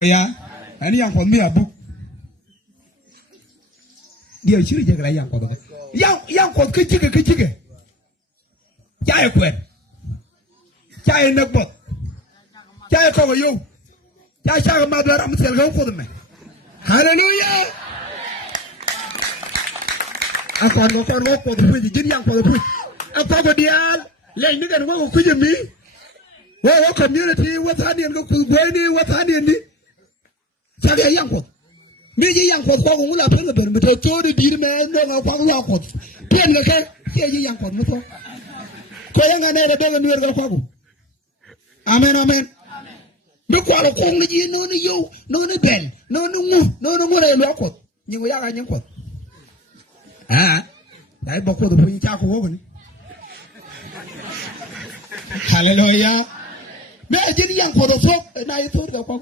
ya ani yang kon mi abu dia chiri je kala yang kon yang kon ke chige jaay kwen jaay nak bot jaay ko yo jaay sa ma dara am sel ga ko me hallelujah akon ko fu jin yang ko fu akon ko dial le ni gan ko ku jemi wo community watanian ko ku boyni watanian ni sabe yang ko mi ji yang ko ko ngula pe ber me to di dir me no nga ko wa ko pien ga ke ji yang ko mo ko yang ga ne de ga nuer ga ko amen amen do ko ko ngi ji no ni yo no ni bel no ni ngu re lo ko ni ngo ya ga nyen ko dai bo ko do fu cha ko ko ni hallelujah me ji yang ko do fo na yi to ga ko